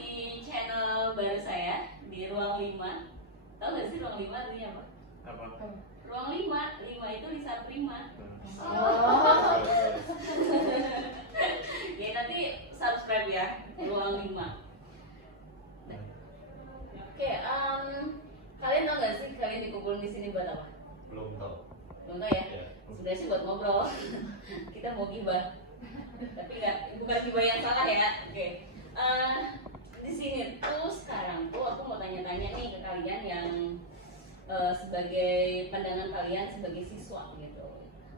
di channel baru saya di Ruang 5. Tahu nggak sih Ruang 5 artinya apa? Apa? Ruang 5, 5 itu Lisa Prima. Oh. Ya nanti subscribe ya Ruang 5. Oke, kalian tahu nggak sih kalian dikumpulin di sini buat apa? Belum tahu. Belum tahu ya? Sebenarnya sih buat ngobrol. Kita mau gibah. Tapi bukan gibah yang salah ya. Oke. Di sini tuh sekarang tuh aku mau tanya-tanya nih ke kalian yang sebagai pandangan kalian sebagai siswa gitu.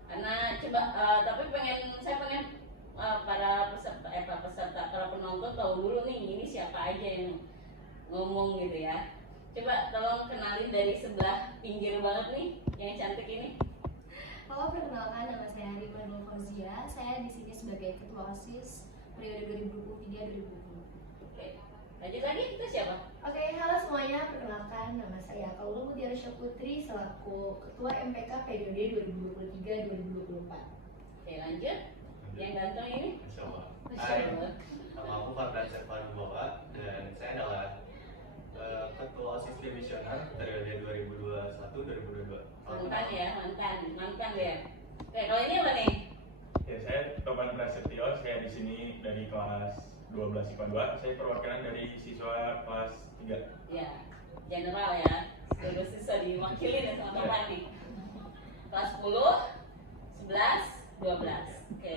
Karena coba tapi saya pengen para para penonton tahu dulu nih ini siapa aja yang ngomong gitu ya. Coba tolong kenalin dari sebelah pinggir banget nih yang cantik ini. Halo, perkenalkan, nama saya Rima Nur Fauzia. Saya di sini sebagai ketua OSIS periode 2023-2020. Oke, lanjut lagi, itu siapa? Oke, halo semuanya. Perkenalkan, nama saya Kaula Mutiara Putri selaku ketua MPK periode 2023-2024. Oke, lanjut. Yang ganteng ini? Siapa? Masya Allah. Nama aku Fardan Servan Bawa dan saya adalah ketua OSIS divisional periode 2021-2022. Mantan ya, mantan ya. Oke, kalau ini apa nih? Ya, saya Topan Prasetyo, saya di sini dari kelas 12 IPA 2. Saya perwakilan dari siswa kelas 3. Ya, general ya. Seluruh siswa diwakilin ya sama Topan nih. Kelas 10, 11, 12. Oke.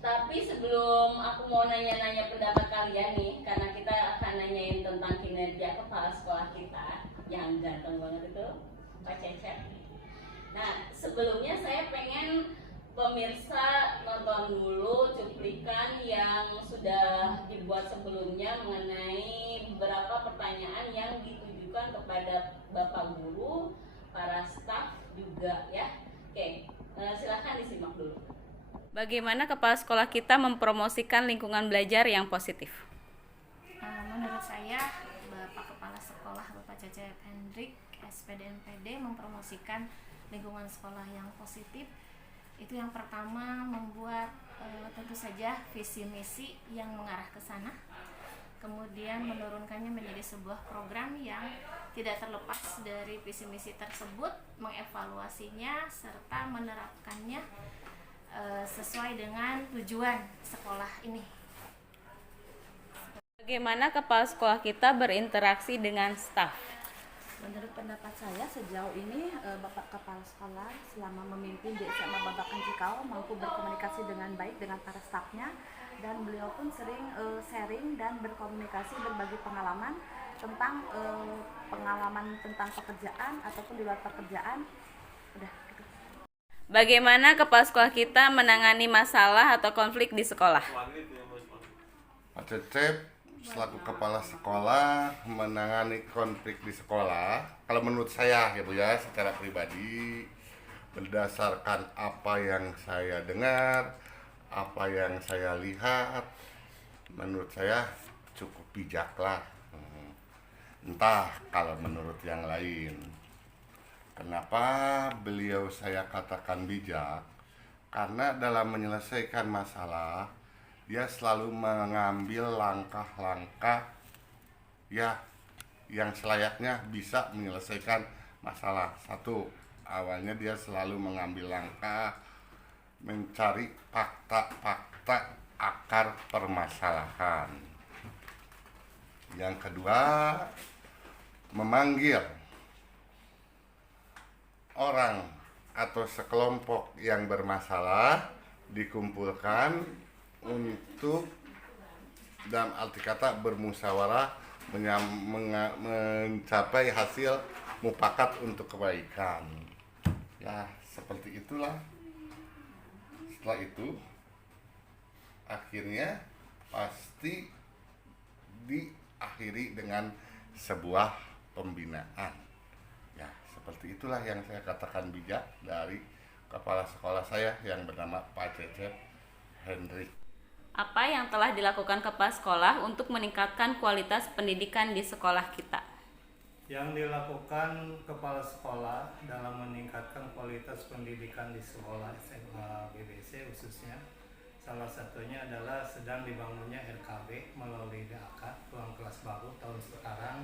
Tapi sebelum aku mau nanya-nanya pendapat kalian nih, karena kita akan nanyain tentang kinerja kepala sekolah kita yang ganteng banget itu, Pak Cecep. Nah, sebelumnya saya pengen pemirsa nonton dulu cuplikan yang sudah dibuat sebelumnya mengenai beberapa pertanyaan yang ditujukan kepada Bapak Guru, para staf juga ya. Oke, silakan disimak dulu. Bagaimana kepala sekolah kita mempromosikan lingkungan belajar yang positif? Menurut saya, Bapak Kepala Sekolah Bapak Cecep Hendrik SPD MPD mempromosikan lingkungan sekolah yang positif. Itu yang pertama, membuat tentu saja visi misi yang mengarah ke sana. Kemudian menurunkannya menjadi sebuah program yang tidak terlepas dari visi misi tersebut, mengevaluasinya serta menerapkannya sesuai dengan tujuan sekolah ini. Bagaimana kepala sekolah kita berinteraksi dengan staf? Menurut pendapat saya, sejauh ini Bapak Kepala Sekolah selama memimpin di SMA Babakan Cikau mampu berkomunikasi dengan baik dengan para stafnya, dan beliau pun sering sharing dan berkomunikasi berbagi pengalaman tentang pengalaman tentang pekerjaan ataupun di luar pekerjaan. Udah gitu. Bagaimana kepala sekolah kita menangani masalah atau konflik di sekolah? Pak Cecep selaku kepala sekolah menangani konflik di sekolah, kalau menurut saya gitu ya, secara pribadi berdasarkan apa yang saya dengar, apa yang saya lihat, menurut saya cukup bijak lah. Entah kalau menurut yang lain. Kenapa beliau saya katakan bijak? Karena dalam menyelesaikan masalah, dia selalu mengambil langkah-langkah ya yang selayaknya bisa menyelesaikan masalah. Satu, awalnya dia selalu mengambil langkah mencari fakta-fakta akar permasalahan. Yang kedua, memanggil orang atau sekelompok yang bermasalah, dikumpulkan untuk dalam arti kata bermusyawarah mencapai hasil mufakat untuk kebaikan. Ya, seperti itulah. Setelah itu akhirnya pasti diakhiri dengan sebuah pembinaan. Ya, seperti itulah yang saya katakan bijak dari kepala sekolah saya yang bernama Pak Cecep Hendrik. Apa yang telah dilakukan kepala sekolah untuk meningkatkan kualitas pendidikan di sekolah kita? Yang dilakukan kepala sekolah dalam meningkatkan kualitas pendidikan di sekolah SMA BBC khususnya, Salah satunya adalah sedang dibangunnya RKB melalui DAK, ruang kelas baru tahun sekarang.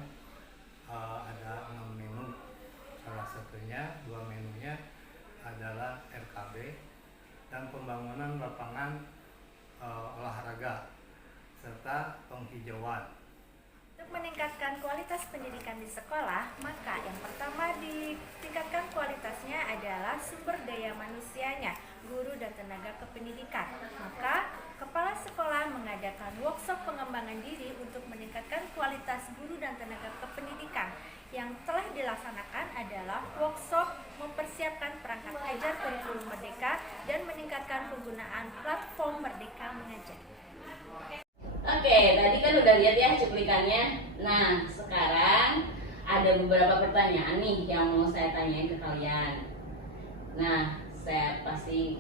Ada 6 menu. Salah satunya, 2 menunya adalah RKB dan pembangunan lapangan olahraga serta penghijauan. Untuk meningkatkan kualitas pendidikan di sekolah, maka yang pertama ditingkatkan kualitasnya adalah sumber daya manusianya, guru dan tenaga kependidikan. Maka, kepala sekolah mengadakan workshop pengembangan diri untuk meningkatkan kualitas guru dan tenaga kependidikan. Yang telah dilaksanakan adalah workshop mempersiapkan perangkat ajar kurikulum Merdeka dan meningkatkan penggunaan platform Merdeka Mengajar. Oke, tadi kan udah lihat ya cuplikannya. Nah, sekarang ada beberapa pertanyaan nih yang mau saya tanyain ke kalian. Nah, saya pasti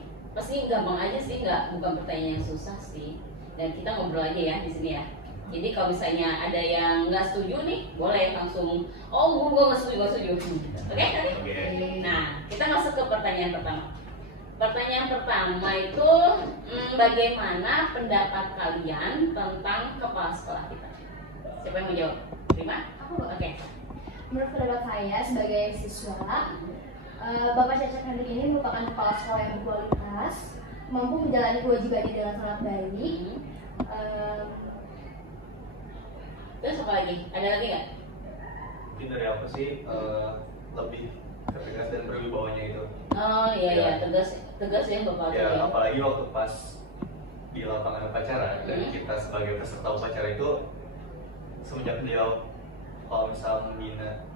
gampang aja sih, bukan pertanyaan yang susah sih. Dan kita ngobrol aja ya di sini ya. Jadi kalau misalnya ada yang nggak setuju nih, boleh langsung, oh gue nggak setuju. Oke? Nah, kita masuk ke pertanyaan pertama. Pertanyaan pertama itu, bagaimana pendapat kalian tentang kepala sekolah kita? Siapa yang mau jawab? Terima? Oke. Menurut pendapat saya sebagai siswa, Bapak Cecep Hendrik ini merupakan kepala sekolah yang berkualitas, mampu menjalani kewajibannya dengan sangat baik. Terus apa lagi? Ada lagi nggak? Mungkin dari aku sih lebih ketegas dan berwibawanya itu. Oh iya, tegas ya Bapak. Ya, apalagi waktu pas di lapangan upacara dan kita sebagai peserta upacara itu, semenjak beliau kalau misal membina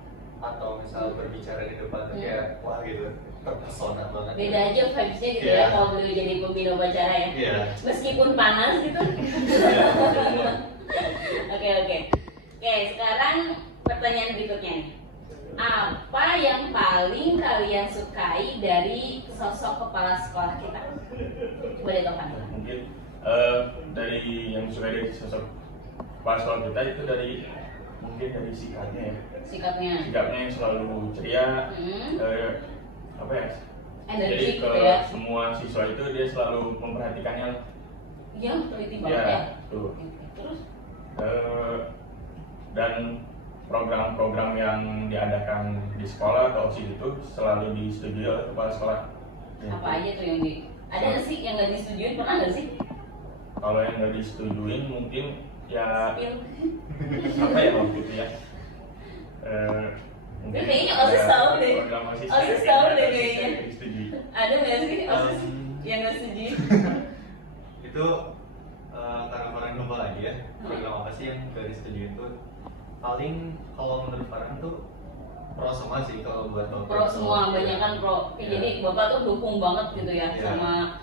atau misal berbicara di depan tuh kayak wah gitu, terpesona banget. Beda aja vibes-nya gitu ya kalau beliau jadi pembina upacara ya. Iya. Meskipun panas gitu. Oke, sekarang pertanyaan berikutnya nih. Apa yang paling kalian sukai dari sosok kepala sekolah kita? Coba deh Tovan. Mungkin dari yang suka dari sosok kepala sekolah kita itu dari sikapnya ya. Sikapnya yang selalu ceria, apa ya? Energi Jadi gitu ke ya. semua siswa itu dia selalu memperhatikannya. Iya, teliti banget ya. Tuh. Terus? Dan program-program yang diadakan di sekolah atau OSIS itu selalu disetujui oleh kepala sekolah. Apa aja tuh yang ada nggak sih yang nggak disetujuin, pernah nggak sih? Kalau yang nggak disetujuin mungkin ya Spill. apa ya waktu itu ya. Mungkin Kayaknya OSIS tahu deh. program OSIS OSIS tahu deh kayaknya. yang disetujui. Ada nggak sih OSIS yang nggak setuju? Itu karena Farhan global aja ya. Program apa sih yang gak disetujui itu? Paling kalau menurut Farhan tuh pro semua sih kalau buat Bapak. Pro semua, banyak kan pro. Jadi Bapak tuh dukung banget gitu ya sama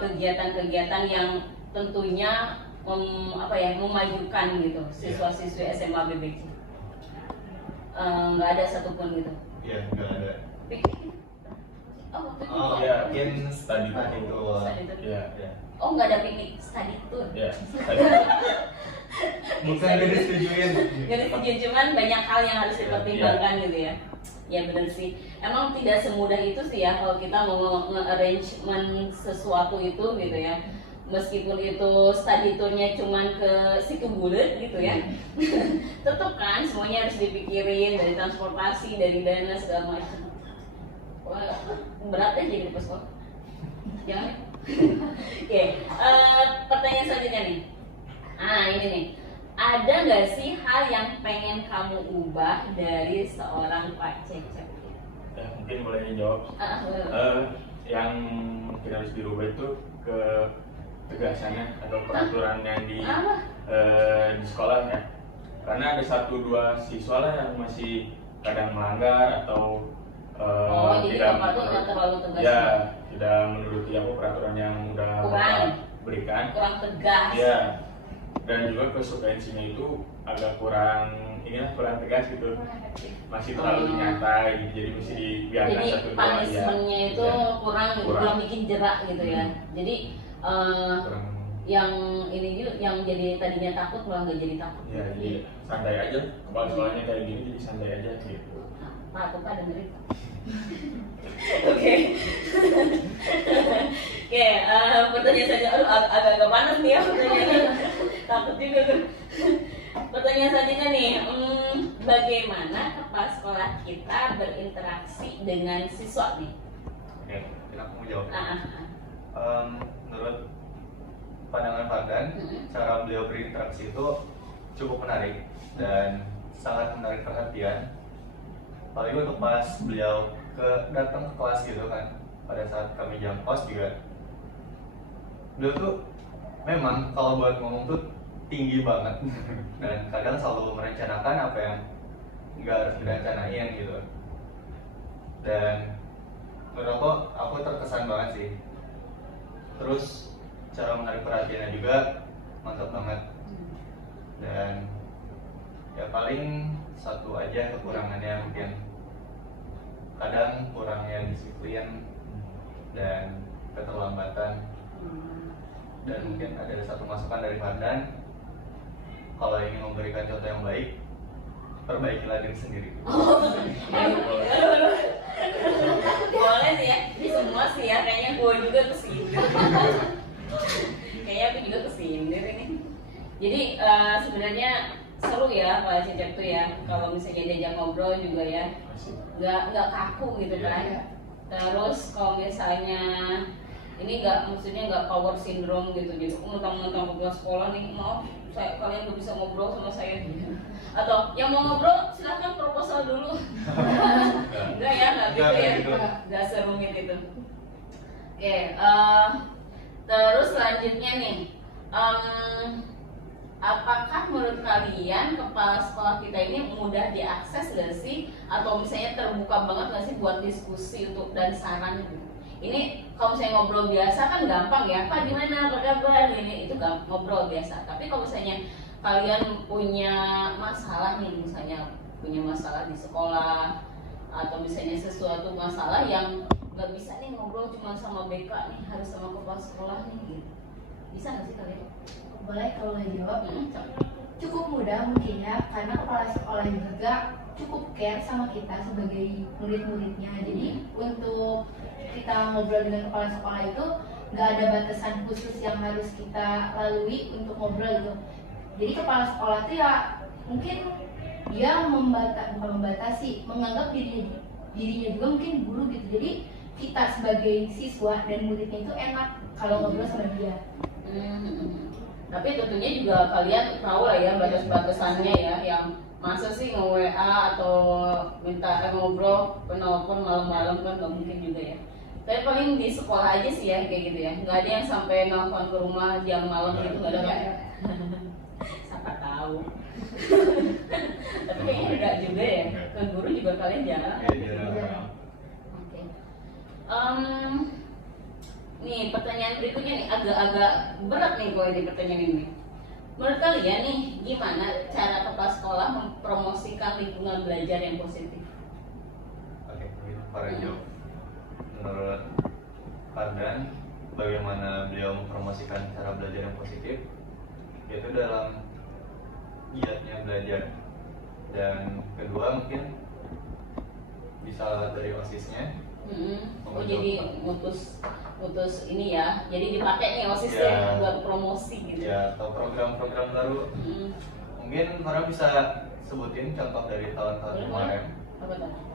kegiatan-kegiatan yang tentunya memajukan gitu siswa-siswi SMA BBC. Nggak ada satupun gitu. Iya, nggak ada. Waktu itu Oh nggak ya, ada. mungkin study Study tour. Study tour. Ya. Oh, nggak ada piknik study tour. Ya. Bukan gak disetujuin. Gak disetujuin, cuman banyak hal yang harus dipertimbangkan gitu ya. Ya benar sih. Emang tidak semudah itu sih ya kalau kita mau nge-arrangement sesuatu itu gitu ya. Meskipun itu study tournya cuman ke situ bulet gitu ya. Tetap kan semuanya harus dipikirin, dari transportasi, dari dana segala macam. Wah, berat aja jadi pas sekolah. Jangan ya. Oke, pertanyaan selanjutnya nih. Ini nih. Ada nggak sih hal yang pengen kamu ubah dari seorang Pak Cecep? Ya, mungkin boleh dijawab. Yang mungkin harus dirubah itu ke tegasannya atau peraturan yang di sekolah ya. Karena ada 1-2 siswa lah yang masih kadang melanggar atau jadi Bapak tuh nggak terlalu tegas. Ya, tidak menuruti peraturan yang udah Bapak berikan. Kurang tegas. Ya. Dan juga konsekuensinya itu agak kurang tegas gitu, masih terlalu nyantai gitu, jadi mesti dibiarkan jadi 1-2 punishment-nya itu kurang bikin jerak gitu ya. Jadi kurang, yang ini juga yang jadi tadinya takut malah nggak jadi takut. ya jadi santai aja, kepala sekolahnya kayak gini jadi santai aja gitu. Pak dengerin. Oke. Oke, pertanyaan saja. Aduh, agak-agak panas nih ya pertanyaannya. Takut juga tuh. Pertanyaan selanjutnya nih, bagaimana kepala sekolah kita berinteraksi dengan siswa nih? Oke, mungkin aku mau jawab. Ah, Menurut pandangan Fardan, cara beliau berinteraksi itu cukup menarik dan sangat menarik perhatian. Apalagi untuk pas beliau datang ke kelas gitu kan, pada saat kami jam kos juga, beliau tuh memang kalau buat ngomong tuh tinggi banget dan kadang selalu merencanakan apa yang nggak harus direncanain gitu. Dan menurut aku terkesan banget sih. Terus cara menarik perhatiannya juga mantap banget. Dan ya paling satu aja kekurangannya mungkin kadang kurangnya disiplin dan keterlambatan. Dan mungkin ada satu masukan dari Fardan, kalau ingin memberikan contoh yang baik, perbaikilah diri sendiri. boleh sih ya, ini semua sih ya, kayaknya gue juga kesindir. Kayaknya aku juga kesindir ini. Jadi sebenarnya seru ya Pak Cecep tuh ya, kalau misalnya diajak ngobrol juga ya, nggak kaku gitu kan. Terus kalau misalnya ini maksudnya nggak power syndrome gitu, jadi mentang-mentang kepala sekolah nih, maaf kalian udah bisa ngobrol sama saya gitu. Atau yang mau ngobrol silahkan proposal dulu. Enggak ya, nggak gitu ya, nggak serumit itu. Oke, terus selanjutnya nih, apakah menurut kalian kepala sekolah kita ini mudah diakses gak sih? Atau misalnya terbuka banget gak sih buat diskusi dan saran gitu? Ini kalau misalnya ngobrol biasa kan gampang ya, Pak gimana, apa kabar, ini itu ngobrol biasa. Tapi kalau misalnya kalian punya masalah nih, misalnya punya masalah di sekolah, atau misalnya sesuatu masalah yang nggak bisa nih ngobrol cuma sama BK nih, harus sama kepala sekolah nih gitu. Bisa nggak sih kalian? Boleh kalau nggak jawab. Cukup mudah mungkin ya, karena kepala sekolah juga cukup care sama kita sebagai murid-muridnya. Jadi untuk kita ngobrol dengan kepala sekolah itu nggak ada batasan khusus yang harus kita lalui untuk ngobrol gitu. Jadi kepala sekolah itu ya mungkin dia bukan membatasi, menganggap dirinya juga mungkin guru gitu. Jadi kita sebagai siswa dan muridnya itu enak kalau ngobrol sama dia. Tapi tentunya juga kalian tahu lah ya batas-batasannya ya, yang masa sih nge-WA atau minta ngobrol, penelpon malam-malam kan nggak mungkin juga ya. Tapi paling di sekolah aja sih ya kayak gitu ya, nggak ada yang sampai nelfon ke rumah jam malam gitu, nggak ada kan? Siapa tahu. Tapi kayaknya enggak juga ya, ke guru juga kalian jarang. Oke. Nih pertanyaan berikutnya nih agak-agak berat nih gue di pertanyaan ini. Menurut kalian nih gimana cara kepala sekolah mempromosikan lingkungan belajar yang positif? Oke, Pak Rejo. Menurut Fardan, bagaimana beliau mempromosikan cara belajar yang positif? Yaitu dalam giatnya belajar. Dan kedua mungkin bisa dari OSIS-nya. Oh jadi mutus ini ya, jadi dipakai nih OSIS-nya buat promosi gitu ya, atau program-program baru. Mungkin orang bisa sebutin contoh dari tahun-tahun kemarin.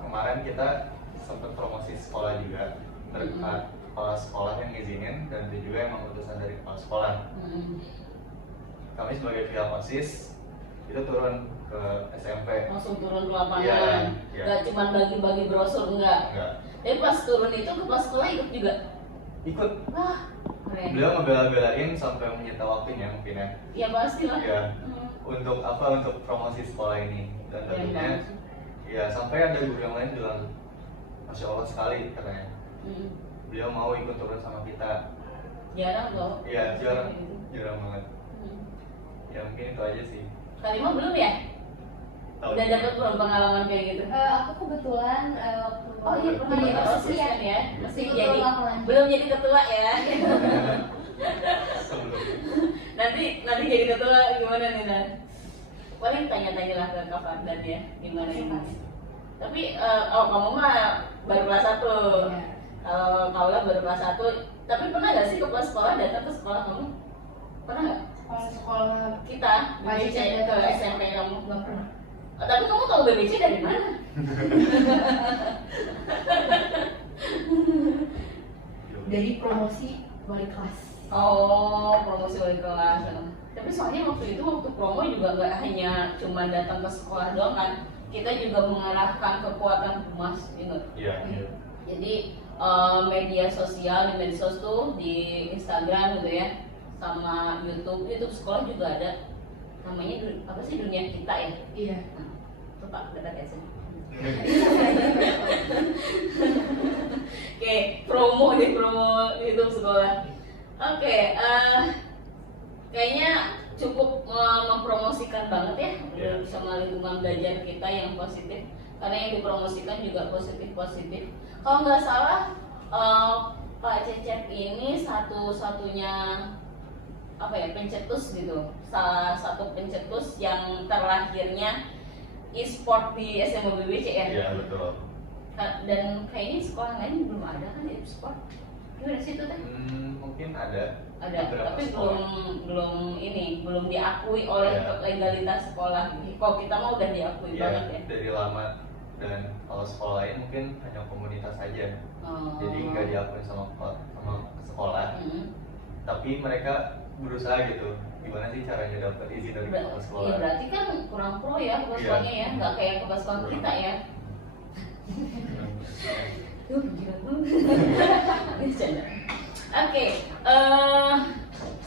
Kemarin kita sempat promosi sekolah juga terkait kepala sekolah yang ngizinin, dan itu juga emang utusan dari kepala sekolah. Kami sebagai pihak OSIS itu turun ke SMP, langsung turun ke lapangan, nggak cuma bagi-bagi brosur, enggak. Tapi pas turun itu kepala sekolah ikut juga? Ikut. Wah, keren. Beliau ngebela-belain sampai menyita waktunya mungkin ya. Iya pasti lah ya. Untuk apa, untuk promosi sekolah ini. Dan tentunya ya sampai ada guru yang lain bilang Masya Allah sekali katanya. Beliau mau ikut turun sama kita. Jarang loh. Iya, jarang banget. Ya mungkin itu aja sih. Kalimah belum ya? Udah dapat belum pengalaman kayak gitu? Aku kebetulan waktu pernah jadi OSIS kan ya? Masih jadi lapangan. belum jadi ketua ya? nanti jadi ketua gimana nih Nan? Paling tanya-tanya lah ke Kak Fardan ya, gimana ini? Tapi kamu mah baru kelas 1. Kalau Kaula baru kelas 1, Tapi pernah nggak sih kepala sekolah datang ke sekolah kamu? Pernah nggak? Sekolah Kita BBC ke SMP kamu? nggak pernah. Tapi kamu tahu BBC dari mana? Dari promosi wali kelas. Oh, promosi wali kelas. Tapi soalnya waktu promo juga nggak hanya cuma datang ke sekolah doang kan, kita juga mengarahkan kekuatan humas, ingat? Iya. Jadi media sosial di medsos tuh di Instagram gitu ya, sama YouTube sekolah juga ada. Namanya apa sih, Dunia Kita ya? Iya. Nah, itu Pak dekat ya sih. Oke, promo YouTube sekolah. Oke, kayaknya cukup mempromosikan banget ya, sama lingkungan belajar kita yang positif, karena yang dipromosikan juga positif. Kalau nggak salah Pak Cecep ini satu-satunya apa ya, pencetus gitu, salah satu pencetus yang terlahirnya e-sport di SMA BBC ya. Iya, betul. Dan kayaknya sekolah lain belum ada kan e-sport. Gimana sih itu teh? Mungkin ada beberapa tapi sekolah. belum diakui oleh Ya. legalitas sekolah. Kalau kita mau udah diakui banget ya. Dari lama, dan kalau sekolah lain mungkin hanya komunitas saja. Oh. Jadi nggak diakui sama sekolah. Tapi mereka berusaha gitu, gimana sih caranya dapat izin dari kepala sekolah. Iya, berarti kan kurang pro ya kepala sekolahnya ya, nggak kayak kepala sekolah kita ya. Bercanda. Oke,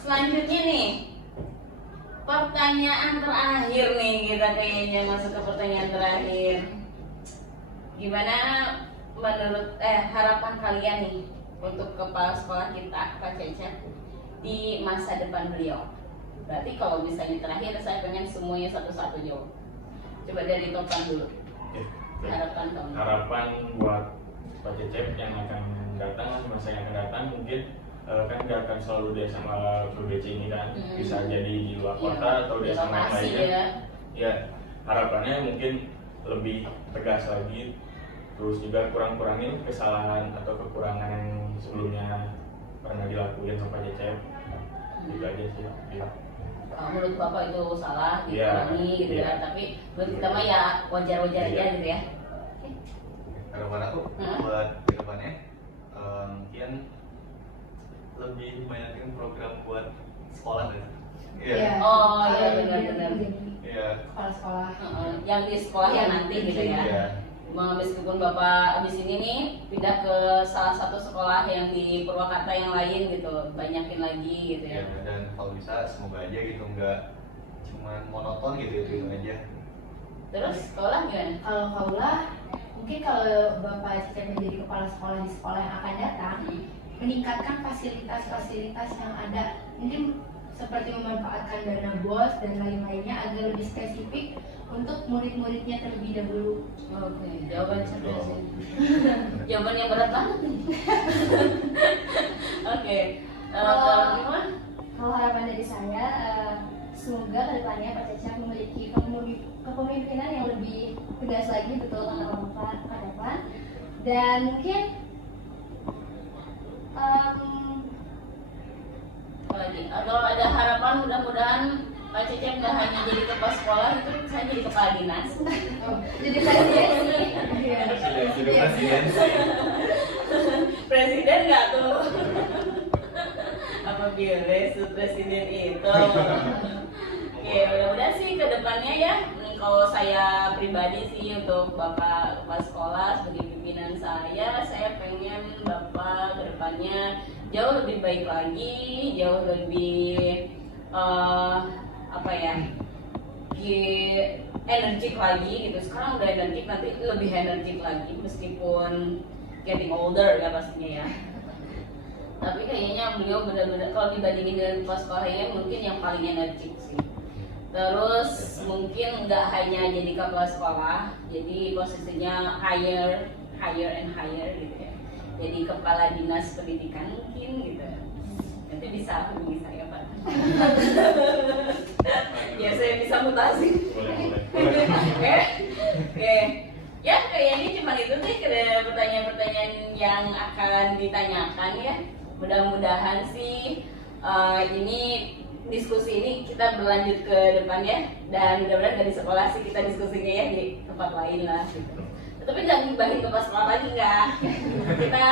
selanjutnya nih pertanyaan terakhir nih, kita kayaknya masuk ke pertanyaan terakhir. Gimana menurut harapan kalian nih untuk kepala sekolah kita, Pak Cecep, di masa depan beliau? Berarti kalau misalnya terakhir, saya pengen semuanya satu-satu jawab. Coba dari Topan dulu. Harapan kamu. Harapan buat Pak Cecep yang akan datang, masa yang akan datang, mungkin kan nggak akan selalu di SMA BBC ini kan, bisa jadi di luar kota atau di SMA yang lainnya. Ya, harapannya mungkin lebih tegas lagi, terus juga kurangin kesalahan atau kekurangan yang sebelumnya pernah dilakuin sama Pak Cecep. Gitu aja sih. Ya. Menurut Bapak itu salah, Iya, dikurangi gitu iya. ya. Tapi buat kita mah ya wajar-wajar aja gitu ya. Harapan aku buat kedepannya mungkin lebih banyakin program buat sekolah deh. Iya. Oh iya, benar-benar. Iya. Kepala sekolah. Yang di sekolah yang nanti gitu ya. Iya. Meskipun Bapak abis ini nih pindah ke salah satu sekolah yang di Purwakarta yang lain gitu, banyakin lagi gitu ya. Ya, dan kalau bisa semoga aja gitu, nggak cuma monoton gitu itu aja. Terus sekolah gimana? Kalau kaulah, mungkin kalau Bapak Cecep menjadi kepala sekolah di sekolah yang akan datang, meningkatkan fasilitas-fasilitas yang ada, mungkin seperti memanfaatkan dana BOS dan lain-lainnya agar lebih spesifik untuk murid-muridnya terlebih dahulu. Oke, jawaban cerdas ya. Jawaban yang berat banget nih. Oke, kalau gimana? Kalau harapan dari saya, semoga kedepannya Pak Cecep memiliki kepemimpinan yang lebih tegas lagi, betul kata Bapak ke depan. Dan mungkin Apalagi, kalau ada harapan mudah-mudahan Pak Cecep nggak hanya jadi kepala sekolah, itu saya jadi kepala dinas. jadi presidensi. Presiden nggak tuh? Apa biasa presiden itu? Oke, mudah-mudahan sih ke depannya ya. Kalau saya pribadi sih untuk Bapak kepala sekolah sebagai pimpinan saya pengen Bapak ke depannya jauh lebih baik lagi, jauh lebih energik lagi gitu. Sekarang udah energik, nanti lebih energik lagi meskipun getting older ya pastinya ya. Tapi kayaknya beliau benar-benar kalau dibandingin dengan kepala sekolahnya mungkin yang paling energik sih. Terus mungkin nggak hanya jadi kepala sekolah, jadi posisinya higher and higher gitu ya. Jadi kepala dinas pendidikan mungkin gitu. Nanti bisa hubungi saya Pak. Ya saya bisa mutasi. Oke. Ya kayaknya cuma itu deh pertanyaan-pertanyaan yang akan ditanyakan ya. Mudah-mudahan sih ini diskusi ini kita berlanjut ke depan ya, dan mudah-mudahan dari sekolah sih kita diskusinya ya di tempat lain lah gitu. Tapi jangan dibahin ke pas sekolah lagi enggak. Kita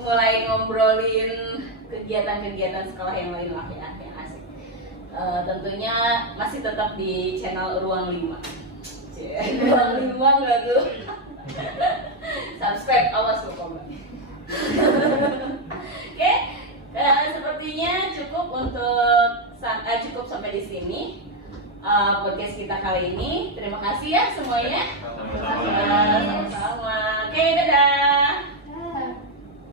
mulai ngobrolin kegiatan-kegiatan sekolah yang lain lah ya, yang asik. Tentunya masih tetap di channel Ruang 5. Ruang 5 enggak tuh? Subscribe, awas lo komen. Oke, sepertinya cukup untuk cukup sampai di sini podcast kita kali ini. Terima kasih ya semuanya. Sama-sama. Sama-sama. Oke, dadah.